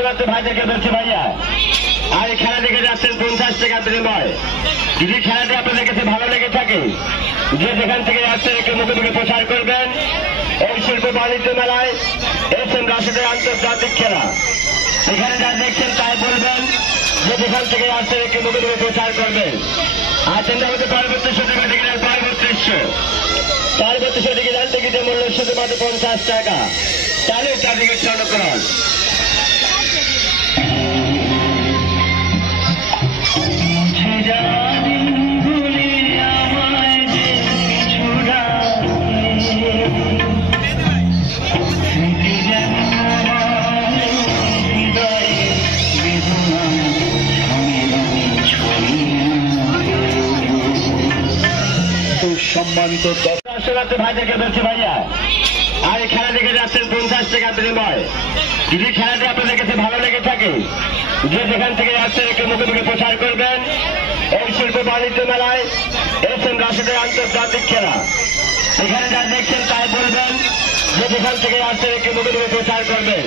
দর্শনার্থী ভাইদেরকে বলছি ভাইয়া, আর এই খেলা দেখে যাচ্ছেন 50 টাকা বিনিময়। যদি খেলাটি আপনাদের কাছে ভালো লেগে থাকে, যে যেখান থেকে যাচ্ছেন একটু মুখে মুখে প্রচার করবেন। এই শিল্প বাণিজ্য মেলায় এসএম রাশেদের আন্তর্জাতিক খেলা, এখানে যা দেখছেন তাই বলবেন, যে যেখান থেকে আসছেন একটু মুখে মুখে প্রচার করবেন। আর চিন্তা করতে পরবর্তী টাকা টিকিটের পরবর্তী টিকিটের টিকিটের মূল্য শুধুমাত্র 50 টাকা। তাহলে তার টিকিট সংরক্ষণ। সম্মানিত দর্শনার্থী ভাইদেরকে বলছি ভাইয়া, আর এই খেলা দেখে যাচ্ছেন 50 টাকা বিনিময়। যদি খেলাটি আপনাদের কাছে ভালো লেগে থাকে, যে যেখান থেকে যাচ্ছেন একটু মুখে মুখে প্রচার করবেন। এই শিল্প বাণিজ্য মেলায় এসএম রাশেদের আন্তর্জাতিক খেলা, এখানে যা দেখছেন তাই বলবেন, যে যেখান থেকে আসছেন একটু মুখে মুখে প্রচার করবেন।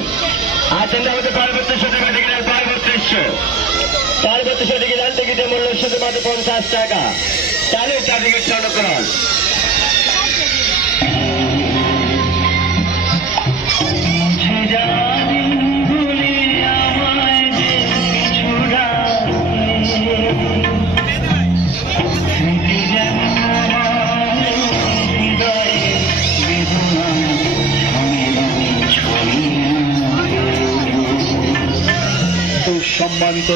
আর চিন্তা করতে পরবর্তী টাকা টিকিটের পরবর্তী টিকিটের মূল্য শুধুমাত্র 50 টাকা। তাহলে তার টিকিট সংরক্ষণ। সম্মানিত